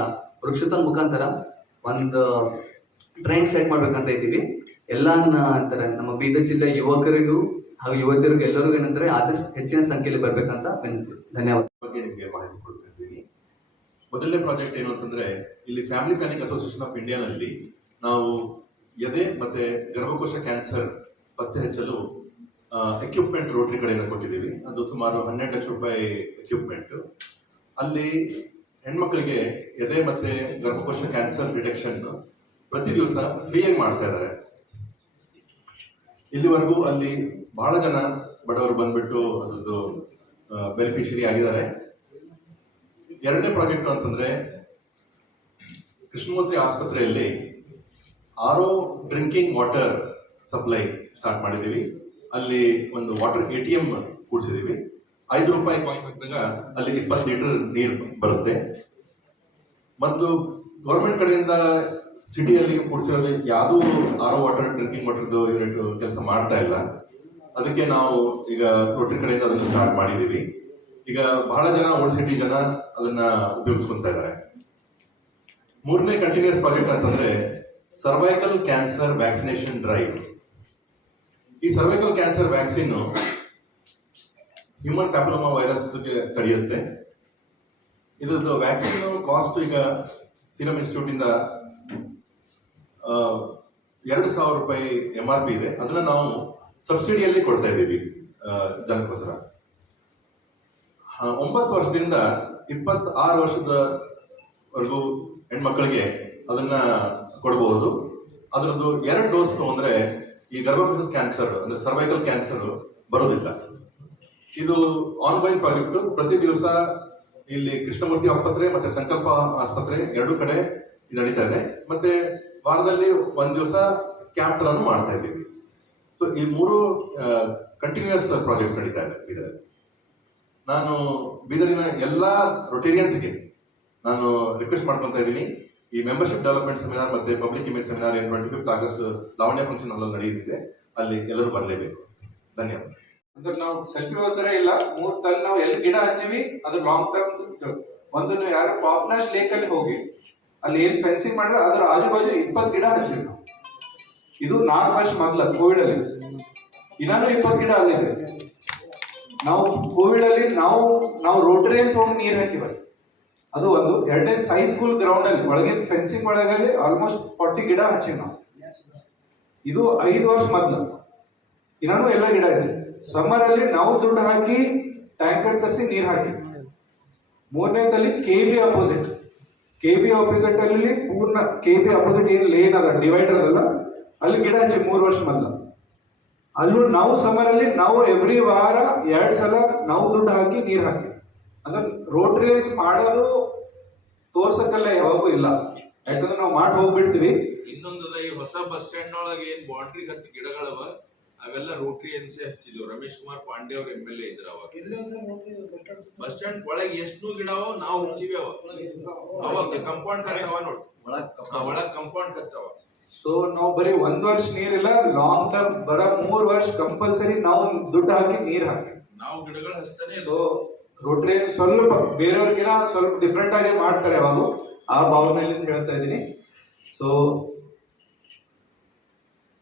ವೃಕ್ಷದ ಮುಖಾಂತರ ಒಂದು ಟ್ರೆಂಡ್ ಸೆಟ್ ಮಾಡ್ಬೇಕಂತ ಇದ್ದೀವಿ. ಎಲ್ಲ ಅಂತಾರೆ, ನಮ್ಮ ಬೀದರ್ ಜಿಲ್ಲೆ ಯುವಕರಿಗೂ ಹಾಗೂ ಯುವತಿಯರಿಗೆ ಎಲ್ಲರಿಗೂ ಏನಂದ್ರೆ ಆದಷ್ಟು ಹೆಚ್ಚಿನ ಸಂಖ್ಯೆಯಲ್ಲಿ ಬರಬೇಕಂತ ವಿನಂತಿ. ಧನ್ಯವಾದ. ಬಗ್ಗೆ ನಿಮಗೆ ಮಾಹಿತಿ ಕೊಡ್ತಾ ಇದ್ದೀನಿ. ಮೊದಲನೇ ಪ್ರಾಜೆಕ್ಟ್ ಏನು ಅಂತಂದ್ರೆ, ಇಲ್ಲಿ ಫ್ಯಾಮಿಲಿ ಪ್ಲಾನಿಂಗ್ ಅಸೋಸಿಯೇಷನ್ ಆಫ್ ಇಂಡಿಯಾನಲ್ಲಿ ನಾವು ಎದೆ ಮತ್ತೆ ಗರ್ಭಕೋಶ ಕ್ಯಾನ್ಸರ್ ಪತ್ತೆ ಹಚ್ಚಲು ಎಕ್ವಿಪ್ಮೆಂಟ್ ರೋಟರಿ ಕಡೆಯಿಂದ ಕೊಟ್ಟಿದ್ದೀವಿ. ಅದು ಸುಮಾರು ಹನ್ನೆರಡು ಲಕ್ಷ ರೂಪಾಯಿ ಎಕ್ವಿಪ್ಮೆಂಟ್ ಅಲ್ಲಿ ಹೆಣ್ಮಕ್ಳಿಗೆ ಎದೆ ಮತ್ತೆ ಗರ್ಭಕೋಶ ಕ್ಯಾನ್ಸರ್ ಡಿಟೆಕ್ಷನ್ ಪ್ರತಿ ದಿವಸ ಫ್ರೀಯಾಗಿ ಮಾಡ್ತಾ ಇದ್ದಾರೆ. ಇಲ್ಲಿವರೆಗೂ ಅಲ್ಲಿ ಬಹಳ ಜನ ಬಡವರು ಬಂದ್ಬಿಟ್ಟು ಅದರದ್ದು ಬೆನಿಫಿಷರಿ ಆಗಿದ್ದಾರೆ. ಎರಡನೇ ಪ್ರಾಜೆಕ್ಟ್ ಅಂತಂದ್ರೆ ಕೃಷ್ಣಮೂರ್ತಿ ಆಸ್ಪತ್ರೆಯಲ್ಲಿ RO drinking water supply start ಮಾಡಿದ್ದೀವಿ. ಅಲ್ಲಿ ಒಂದು ವಾಟರ್ ಎ ಟಿ ಎಂ ಕೂಡಿಸಿದೀವಿ ಐದು ರೂಪಾಯಿ ಕಾಯಿನ್ ಹಾಕಿದಾಗ ಅಲ್ಲಿ ಇಪ್ಪತ್ತು ಲೀಟರ್ ನೀರು ಬರುತ್ತೆ. ಮತ್ತು ಗೌರ್ಮೆಂಟ್ ಕಡೆಯಿಂದ ಸಿಟಿಯಲ್ಲಿ ಕೂಡಿಸಿರೋದು ಯಾವುದೂ ಆರೋ ವಾಟರ್ ಡ್ರಿಂಕಿಂಗ್ ವಾಟರ್ದು ಯೂನಿಟ್ ಕೆಲಸ ಮಾಡ್ತಾ ಇಲ್ಲ. ಅದಕ್ಕೆ ನಾವು ಈಗ ರೋಟರಿ ಕಡೆಯಿಂದ ಅದನ್ನು ಸ್ಟಾರ್ಟ್ ಮಾಡಿದೀವಿ. ಈಗ ಬಹಳ ಜನ ಓಲ್ಡ್ ಸಿಟಿ ಜನ ಅದನ್ನ ಉಪಯೋಗಿಸ್ಕೊಂತ ಇದ್ದಾರೆ. ಮೂರನೇ ಕಂಟಿನ್ಯೂಸ್ ಪ್ರಾಜೆಕ್ಟ್ ಅಂತಂದ್ರೆ ಸರ್ವೈಕಲ್ ಕ್ಯಾನ್ಸರ್ ವ್ಯಾಕ್ಸಿನೇಷನ್ ಡ್ರೈವ್ ಈ cervical cancer vaccine human papilloma virus ತಡೆಯುತ್ತೆ. ಇದ್ರದ್ದು ವ್ಯಾಕ್ಸಿನ್ ಕಾಸ್ಟ್ ಈಗ ಸಿರಮ್ ಇನ್ಸ್ಟಿಟ್ಯೂಟ್ ಇಂದ ಎರಡು ಸಾವಿರ ರೂಪಾಯಿ ಎಂ ಆರ್ ಪಿ ಇದೆ. ಅದನ್ನ ನಾವು ಸಬ್ಸಿಡಿಯಲ್ಲಿ ಕೊಡ್ತಾ ಇದ್ದೀವಿ ಜನಕ್ಕೋಸ್ಕರ. ಒಂಬತ್ತು ವರ್ಷದಿಂದ ಇಪ್ಪತ್ತ ಆರು ವರ್ಷದವರೆಗೂ ಹೆಣ್ಮಕ್ಳಿಗೆ ಅದನ್ನ ಕೊಡಬಹುದು ಅದರದ್ದು ಎರಡು ಡೋಸ್ ತಗೊಂಡ್ರೆ ಈ ಗರ್ಭಕೋಶದ ಕ್ಯಾನ್ಸರ್, ಅಂದ್ರೆ ಸರ್ವೈಕಲ್ ಕ್ಯಾನ್ಸರ್ ಬರೋದಿಲ್ಲ. ಇದು ಆನ್ಲೈನ್ ಪ್ರಾಜೆಕ್ಟ್ ಪ್ರತಿ ದಿವಸ ಇಲ್ಲಿ ಕೃಷ್ಣಮೂರ್ತಿ ಆಸ್ಪತ್ರೆ ಮತ್ತೆ ಸಂಕಲ್ಪ ಆಸ್ಪತ್ರೆ ಎರಡೂ ಕಡೆ ನಡೀತಾ ಇದೆ. ಮತ್ತೆ ವಾರದಲ್ಲಿ ಒಂದ್ ದಿವಸ ಕ್ಯಾಂಪ್ ಅನ್ನು ಮಾಡ್ತಾ ಇದ್ದೀವಿ. ಸೊ ಈ ಮೂರು ಕಂಟಿನ್ಯೂಸ್ ಪ್ರಾಜೆಕ್ಟ್ ನಡೀತಾ ಇದೆ ಇದರಲ್ಲಿ. ನಾನು ಬೀದರಿನ ಎಲ್ಲಾ ರೊಟೇರಿಯನ್ಸ್ಗೆ ನಾನು ರಿಕ್ವೆಸ್ಟ್ ಮಾಡ್ಕೊತಾ ಇದ್ದೀನಿ. ಈ ಮೆಂಬರ್ಶಿಪ್ ಡೆವಲಪ್ಮೆಂಟ್ ಸೆಮಿನಾರ್ ಮತ್ತೆ ಪಬ್ಲಿಕ್ ಇಮೇಜ್ ಸೆಮಿನಾರ್ ಏನ್ twenty fifth August Lavanya function ಅಲ್ಲಿ ನಡೆಯುತ್ತಿದೆ ಅಲ್ಲಿ ಎಲ್ಲರೂ ಬರಲೇಬೇಕು. ಧನ್ಯವಾದ. ಅಂದ್ರೆ ನಾವು ಸೆಲ್ಫಿ ಅವಸರ ಇಲ್ಲ. ಮೂರ್ ತಲೆ ನಾವು ಎಲ್ಲಿ ಗಿಡ ಹಚ್ಚಿವಿ ಅದು ಲಾಂಗ್ ಟರ್ಮ್ ಒಂದು ಯಾರು ಪಾಪ್ನಾಶ್ ಲೇಕ್ ಅಲ್ಲಿ ಹೋಗಿ ಅಲ್ಲಿ ಏನ್ ಫೆನ್ಸಿಂಗ್ ಮಾಡಿದ್ರೆ ಅದ್ರ ಆಜು ಬಾಜು ಇಪ್ಪತ್ತು ಗಿಡ ಹಚ್ಚಿದ್ರು ಇದು ನಾಲ್ಕು ವರ್ಷ ಮೊದ್ಲ ಕೋವಿಡ್ ಅಲ್ಲಿ. ಇನ್ನೂ ಇಪ್ಪತ್ತು ಗಿಡ ಅಲ್ಲಿದೆ ನಾವು ಕೋವಿಡ್ ಅಲ್ಲಿ ನಾವು ನಾವು ರೋಟರಿಯನ್ಸ್ ಹೋಗಿ ನೀರ್ ಹಾಕಿವ. ಅದು ಒಂದು ಎರಡನೇ ಸೈ ಸ್ಕೂಲ್ ಗ್ರೌಂಡ್ ಅಲ್ಲಿ, ಒಳಗಿನ ಫೆನ್ಸಿಂಗ್ ಒಳಗಲ್ಲಿ ಆಲ್ಮೋಸ್ಟ್ ಫಾರ್ಟಿ ಗಿಡ ಹಚ್ಚಿವಿ ನಾವು. ಇದು ಐದು ವರ್ಷ ಮೊದ್ಲು. ಇನ್ನೂ ಎಲ್ಲ ಗಿಡ ಇದೆ. ಸಮ್ಮರ್ ಅಲ್ಲಿ ನಾವು ದುಡ್ಡು ಹಾಕಿ ಟ್ಯಾಂಕರ್ ತರಿಸಿ ನೀರ್ ಹಾಕಿ ಮೂರನೇದಲ್ಲಿ K B opposite K B opposite ಅಲ್ಲಿ ಪೂರ್ಣ ಕೆ ಬಿ ಆಪೋಸಿಟ್ ಏನ್ ಲೇನ್ ಅದ ಡಿವೈಡರ್ ಅದಲ್ಲ, ಅಲ್ಲಿ ಗಿಡ ಹಚ್ಚಿ ಮೂರು ವರ್ಷ ಮೊದಲ ಅಲ್ಲೂ ನಾವು ಸಮರಲ್ಲಿ ನಾವು ಎವ್ರಿ ವಾರ ಎರಡು ಸಲ ನಾವು ದುಡ್ಡು ಹಾಕಿ ನೀರು ಹಾಕಿ. ಅಂದ್ರೆ ರೋಟ್ರಿಯನ್ಸ್ ಮಾಡೋದು ತೋರ್ಸಕ್ಕಲ್ಲ ಯಾವಾಗೂ ಇಲ್ಲ. ಯಾಕಂದ್ರೆ ನಾವು ಮಾಡಿ ಹೋಗ್ಬಿಡ್ತೀವಿ ಇನ್ನೊಂದದ ಈ ಹೊಸ ಬಸ್ ಸ್ಟ್ಯಾಂಡ್ ಒಳಗೆ ಏನ್ ಬೌಂಡ್ರಿ ಹತ್ತಿ ಗಿಡಗಳವ? ಅವೆಲ್ಲ ರೋಟ್ರಿ ಎನ್ಸಿ ಹಚ್ಚಿದ್ವು. ರಮೇಶ್ ಕುಮಾರ್ ಪಾಂಡೆ ಅವ್ರ ಎಂ ಎಲ್ ಎ ಇದ್ರ ಅವಾಗ. ಬಸ್ ಸ್ಟ್ಯಾಂಡ್ ಒಳಗೆ ಎಷ್ಟು ನಾವ್ ನಾವು ಹಚ್ಚಿವಿ ಅವ ಅವಾಗ ಕಂಪೌಂಡ್ ಕರೆಯವ ನೋಡ್. ಒಳಗ್ ಕಂಪೌಂಡ್ ಕತ್ತವ. ಸೊ ನಾವು ಬರೀ ಒಂದ್ ವರ್ಷ ನೀರಿಲ್ಲ ಲಾಂಗ್ ಟರ್ಮ್ ಬರ ಮೂರ್ ವರ್ಷ ಕಂಪಲ್ಸರಿ ನಾವು ದುಡ್ಡು ಹಾಕಿ ನೀರ್ ಹಾಕಿ. ನಾವು ಗಿಡಗಳು ಹಚ್ತಾನೆ ಸೊ ರೋಟ್ರಿ ಸ್ವಲ್ಪ ಬೇರೆಯವ್ರಿಗಿನ ಸ್ವಲ್ಪ ಡಿಫ್ರೆಂಟ್ ಆಗಿ ಮಾಡ್ತಾರೆ ಅವಾಗ ಆ ಭಾವನೆಯಲ್ಲಿ ಹೇಳ್ತಾ ಇದ್ದೀನಿ. ಸೊ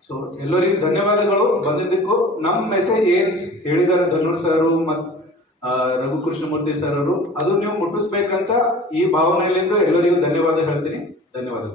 ಸೊ ಎಲ್ಲರಿಗೂ ಧನ್ಯವಾದಗಳು. ಬಂದಿದ್ದಕ್ಕೂ ನಮ್ಮ ಮೆಸೇಜ್ ಏನ್ ಹೇಳಿದ್ದಾರೆ ಧನುರ್ ಸರ್ ಮತ್ ಆ, ರಘು ಕೃಷ್ಣಮೂರ್ತಿ ಸರ್ ಅವರು ಅದು ನೀವು ಮುಟ್ಟಿಸ್ಬೇಕಂತ ಈ ಭಾವನೆಯಲ್ಲಿಂದ ಎಲ್ಲರಿಗೂ ಧನ್ಯವಾದ ಹೇಳ್ತೀನಿ. ಧನ್ಯವಾದಗಳು.